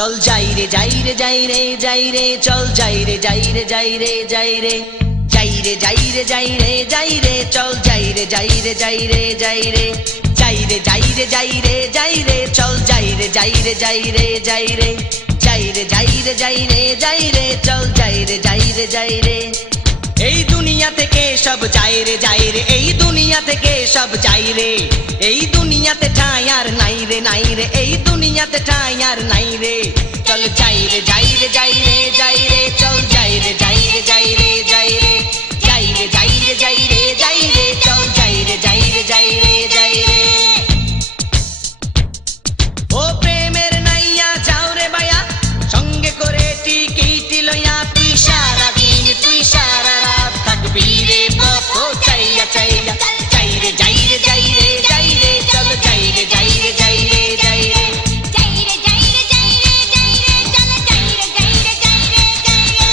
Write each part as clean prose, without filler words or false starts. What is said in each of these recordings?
चल जाई रे जाई रे जाई रे जाई रे चल जाई रे जाई रे जाई रे जाई रे जाई रे जाई रे जाई रे जाई रे चल जाई रे जाई रे जाई रे जाई रे जाई रे जाई रे जाई रे जाई रे चल जाई रे जाई रे जाई रे जाई रे जाई रे जाई रे जाई रे जाई रे चल जाई रे जाई रे जाई रे এই দুনিয়া থেকে সব যাই রে এই দুনিয়া থেকে সব যাই রে এই দুনিয়াতে ঠাঁই আর নাই রে এই দুনিয়াতে ঠাঁই আর নাই রে চল যাই রে যাই রে যাই রে যাই রে চল যাই রে যাই রে যাই রে যাই রে যাই রে যাই রে যাই রে যাই রে চল যাই রে যাই রে যাই রে যাই রে ও প্রেমের নাইয়া যাও রে ভাইয়া সঙ্গে করে টিকিট লইয়া তুই সারা দিন তুই সারা রাত থাকবি রে বাপো চাইয়া চাইয়া যাই রে যাই রে যাই রে যাই রে চল যাই রে যাই রে যাই রে যাই রে যাই রে যাই রে যাই রে যাই রে চল যাই রে যাই রে যাই রে যাই রে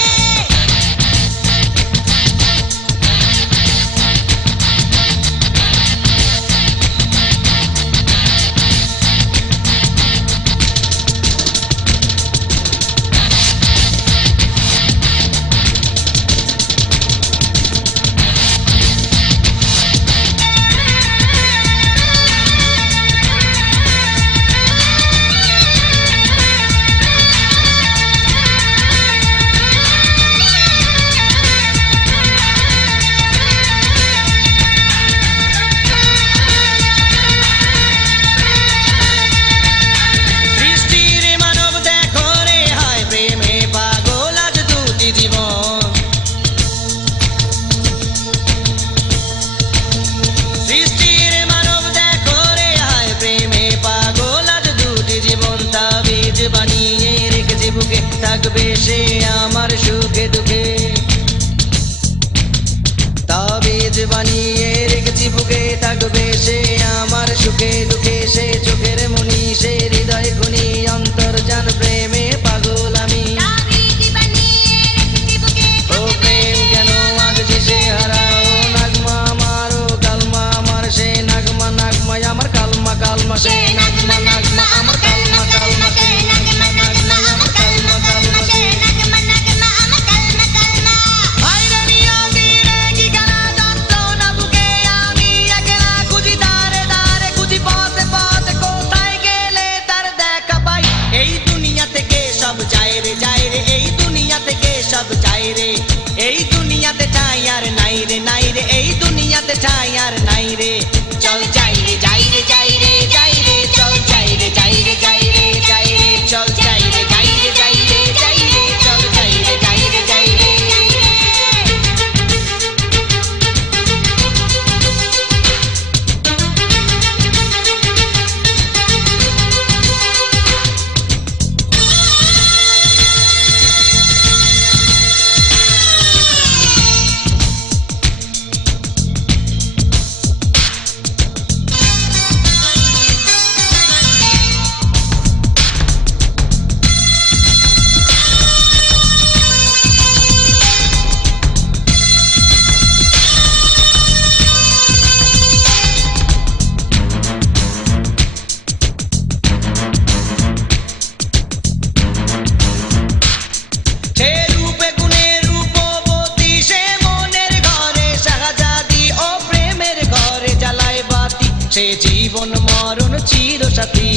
থাকবে সে আমার সুখে দুঃখে তাবিজ বানিয়ে রেখেছি বুকে থাকবে সে আমার সুখে দুঃখে সে চোখের মনি সে হৃদয় খুনি অন্তর জান প্রেমে পাগল আমি ও প্রেম কেন আজকে সে হারাও নাগমা আমারও কালমা আমার সে নাগমা নাগমা আমার কালমা কালমা সে নাগমা নাগমা আমার কালমা কালমা সে নাগমা নাগমা আমার কালমা কালমা সে নাগমা নাগমা আমার কালমা কালমা আইরে নিয়া দিরে কি গানা যাচ্ছো না বুকে আমি একলা খুঁজি দারে দারে খুঁজি পথে পথে কোথায় গেলে তার দেখা পাই এই দুনিয়া থেকে সব যায় রে এই দুনিয়া থেকে সব যায় রে এই দুনিয়াতে ঠাঁই আর নাই রে এই দুনিয়াতে ঠাঁই আর নাই রে চল যাই রে যাই রে যাই রে যাই রে চল যাই রে যাই রে যাই রে যাই রে চল যাই রে যাই রে যাই রে যাই রে চল যাই রে যাই রে যাই রে সে জীবন মরণ চির সাথী।